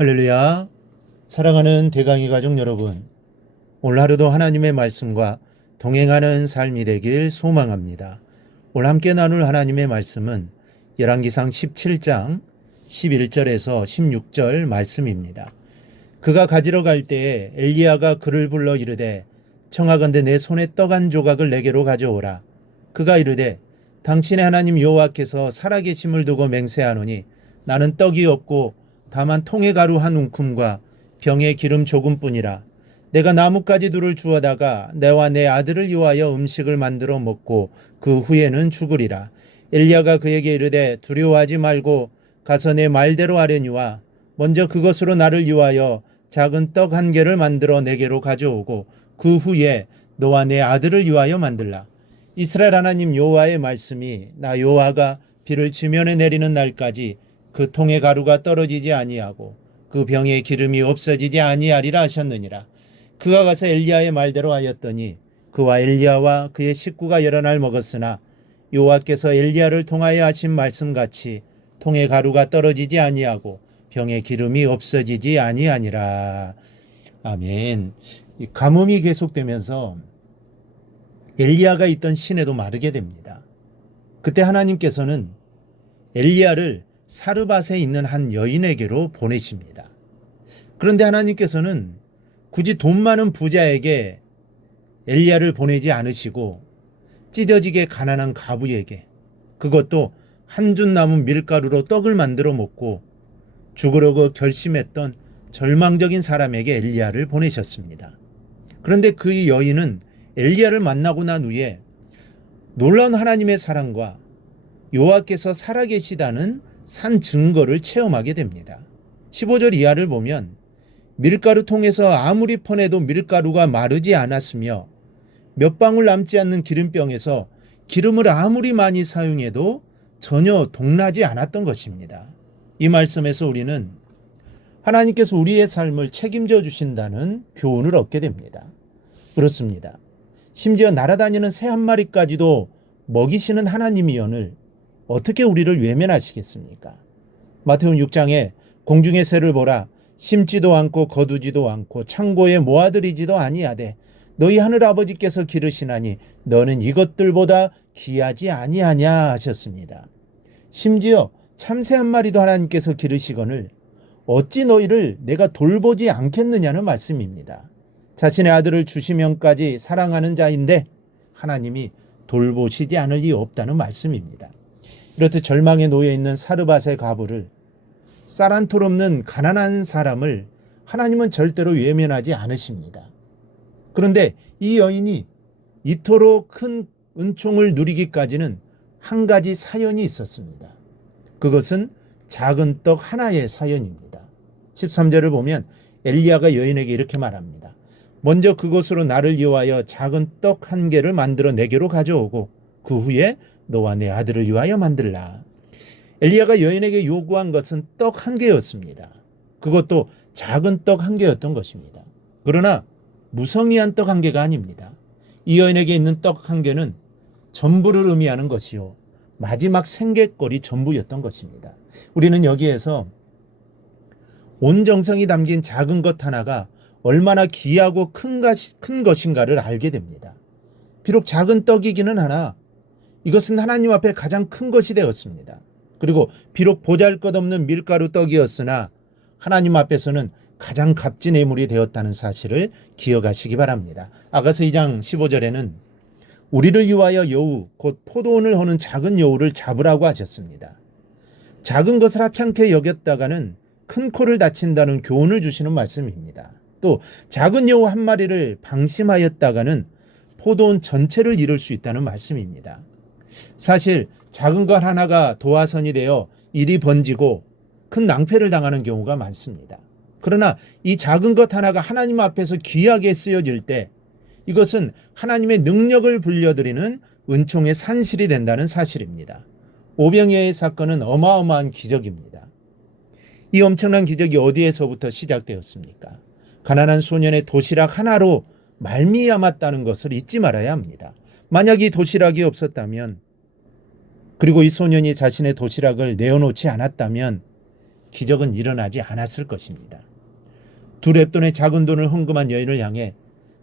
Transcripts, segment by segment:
할렐루야. 사랑하는 대강이 가족 여러분, 오늘 하루도 하나님의 말씀과 동행하는 삶이 되길 소망합니다. 오늘 함께 나눌 하나님의 말씀은 열왕기상 17장 11절에서 16절 말씀입니다. 그가 가지러 갈 때에 엘리야가 그를 불러 이르되 청하건대 내 손에 떡 한 조각을 내게로 가져오라. 그가 이르되 당신의 하나님 여호와께서 살아계심을 두고 맹세하노니 나는 떡이 없고 다만 통에 가루 한 움큼과 병에 기름 조금뿐이라. 내가 나뭇가지 둘을 주워다가 내와 내 아들을 위하여 음식을 만들어 먹고 그 후에는 죽으리라. 엘리야가 그에게 이르되 두려워하지 말고 가서 내 말대로 하려니와 먼저 그것으로 나를 위하여 작은 떡 한 개를 만들어 내게로 가져오고 그 후에 너와 내 아들을 위하여 만들라. 이스라엘 하나님 여호와의 말씀이 나 여호와가 비를 지면에 내리는 날까지 그 통에 가루가 떨어지지 아니하고 그 병에 기름이 없어지지 아니하리라 하셨느니라. 그가 가서 엘리야의 말대로 하였더니 그와 엘리야와 그의 식구가 여러 날 먹었으나 여호와께서 엘리야를 통하여 하신 말씀같이 통에 가루가 떨어지지 아니하고 병에 기름이 없어지지 아니하니라. 아멘. 이 가뭄이 계속되면서 엘리야가 있던 시내도 마르게 됩니다. 그때 하나님께서는 엘리야를 사르밧에 있는 한 여인에게로 보내십니다. 그런데 하나님께서는 굳이 돈 많은 부자에게 엘리야를 보내지 않으시고 찢어지게 가난한 과부에게, 그것도 한 줌 남은 밀가루로 떡을 만들어 먹고 죽으려고 결심했던 절망적인 사람에게 엘리야를 보내셨습니다. 그런데 그 여인은 엘리야를 만나고 난 후에 놀라운 하나님의 사랑과 여호와께서 살아계시다는 산 증거를 체험하게 됩니다. 15절 이하를 보면 밀가루 통에서 아무리 퍼내도 밀가루가 마르지 않았으며 몇 방울 남지 않는 기름병에서 기름을 아무리 많이 사용해도 전혀 동나지 않았던 것입니다. 이 말씀에서 우리는 하나님께서 우리의 삶을 책임져 주신다는 교훈을 얻게 됩니다. 그렇습니다. 심지어 날아다니는 새 한 마리까지도 먹이시는 하나님이언을 어떻게 우리를 외면하시겠습니까? 마태복음 6장에 공중의 새를 보라, 심지도 않고 거두지도 않고 창고에 모아들이지도 아니하되 너희 하늘 아버지께서 기르시나니 너는 이것들보다 귀하지 아니하냐 하셨습니다. 심지어 참새 한 마리도 하나님께서 기르시거늘 어찌 너희를 내가 돌보지 않겠느냐는 말씀입니다. 자신의 아들을 주시면까지 사랑하는 자인데 하나님이 돌보시지 않을 리 없다는 말씀입니다. 이렇듯 절망에 놓여 있는 사르밧의 과부를, 쌀 한 톨 없는 가난한 사람을 하나님은 절대로 외면하지 않으십니다. 그런데 이 여인이 이토록 큰 은총을 누리기까지는 한 가지 사연이 있었습니다. 그것은 작은 떡 하나의 사연입니다. 13절을 보면 엘리야가 여인에게 이렇게 말합니다. 먼저 그것으로 나를 위하여 작은 떡 한 개를 만들어 내게로 가져오고 그 후에 너와 내 아들을 위하여 만들라. 엘리야가 여인에게 요구한 것은 떡 한 개였습니다. 그것도 작은 떡 한 개였던 것입니다. 그러나 무성의한 떡 한 개가 아닙니다. 이 여인에게 있는 떡 한 개는 전부를 의미하는 것이요, 마지막 생객거리 전부였던 것입니다. 우리는 여기에서 온 정성이 담긴 작은 것 하나가 얼마나 귀하고 큰 것인가를 알게 됩니다. 비록 작은 떡이기는 하나 이것은 하나님 앞에 가장 큰 것이 되었습니다. 그리고 비록 보잘것없는 밀가루 떡이었으나 하나님 앞에서는 가장 값진 예물이 되었다는 사실을 기억하시기 바랍니다. 아가서 2장 15절에는 우리를 위하여 여우 곧 포도원을 허는 작은 여우를 잡으라고 하셨습니다. 작은 것을 하찮게 여겼다가는 큰 코를 다친다는 교훈을 주시는 말씀입니다. 또 작은 여우 한 마리를 방심하였다가는 포도원 전체를 잃을 수 있다는 말씀입니다. 사실 작은 것 하나가 도화선이 되어 일이 번지고 큰 낭패를 당하는 경우가 많습니다. 그러나 이 작은 것 하나가 하나님 앞에서 귀하게 쓰여질 때 이것은 하나님의 능력을 불려드리는 은총의 산실이 된다는 사실입니다. 오병이어의 사건은 어마어마한 기적입니다. 이 엄청난 기적이 어디에서부터 시작되었습니까? 가난한 소년의 도시락 하나로 말미암았다는 것을 잊지 말아야 합니다. 만약 이 도시락이 없었다면, 그리고 이 소년이 자신의 도시락을 내어놓지 않았다면 기적은 일어나지 않았을 것입니다. 두 렙돈의 작은 돈을 헌금한 여인을 향해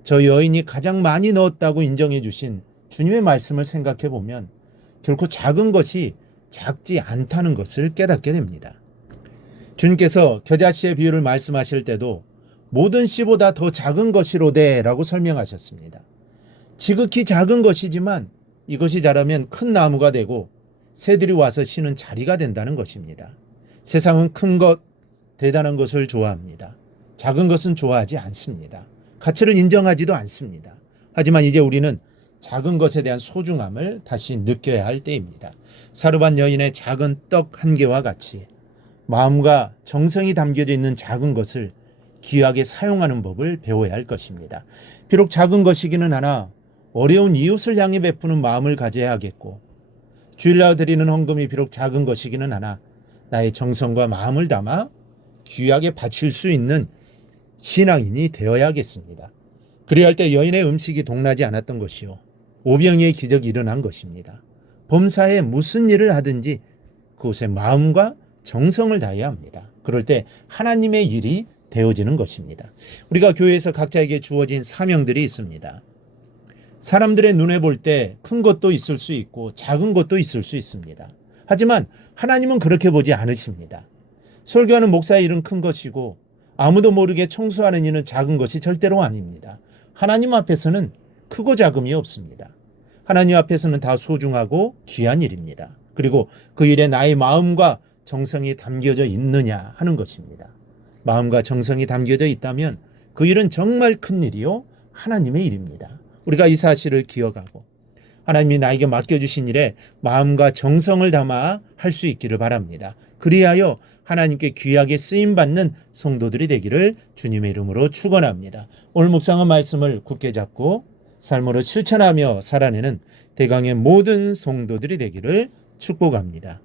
저 여인이 가장 많이 넣었다고 인정해 주신 주님의 말씀을 생각해 보면 결코 작은 것이 작지 않다는 것을 깨닫게 됩니다. 주님께서 겨자씨의 비유를 말씀하실 때도 모든 씨보다 더 작은 것이로되 라고 설명하셨습니다. 지극히 작은 것이지만 이것이 자라면 큰 나무가 되고 새들이 와서 쉬는 자리가 된다는 것입니다. 세상은 큰 것, 대단한 것을 좋아합니다. 작은 것은 좋아하지 않습니다. 가치를 인정하지도 않습니다. 하지만 이제 우리는 작은 것에 대한 소중함을 다시 느껴야 할 때입니다. 사르밧 여인의 작은 떡 한 개와 같이 마음과 정성이 담겨져 있는 작은 것을 귀하게 사용하는 법을 배워야 할 것입니다. 비록 작은 것이기는 하나 어려운 이웃을 향해 베푸는 마음을 가져야 하겠고, 주일날 드리는 헌금이 비록 작은 것이기는 하나 나의 정성과 마음을 담아 귀하게 바칠 수 있는 신앙인이 되어야겠습니다. 그래야 할 때 여인의 음식이 동나지 않았던 것이요 오병이의 기적이 일어난 것입니다. 범사에 무슨 일을 하든지 그곳에 마음과 정성을 다해야 합니다. 그럴 때 하나님의 일이 되어지는 것입니다. 우리가 교회에서 각자에게 주어진 사명들이 있습니다. 사람들의 눈에 볼 때 큰 것도 있을 수 있고 작은 것도 있을 수 있습니다. 하지만 하나님은 그렇게 보지 않으십니다. 설교하는 목사의 일은 큰 것이고 아무도 모르게 청소하는 일은 작은 것이 절대로 아닙니다. 하나님 앞에서는 크고 작음이 없습니다. 하나님 앞에서는 다 소중하고 귀한 일입니다. 그리고 그 일에 나의 마음과 정성이 담겨져 있느냐 하는 것입니다. 마음과 정성이 담겨져 있다면 그 일은 정말 큰 일이요 하나님의 일입니다. 우리가 이 사실을 기억하고 하나님이 나에게 맡겨주신 일에 마음과 정성을 담아 할 수 있기를 바랍니다. 그리하여 하나님께 귀하게 쓰임받는 성도들이 되기를 주님의 이름으로 축원합니다. 오늘 묵상한 말씀을 굳게 잡고 삶으로 실천하며 살아내는 대강의 모든 성도들이 되기를 축복합니다.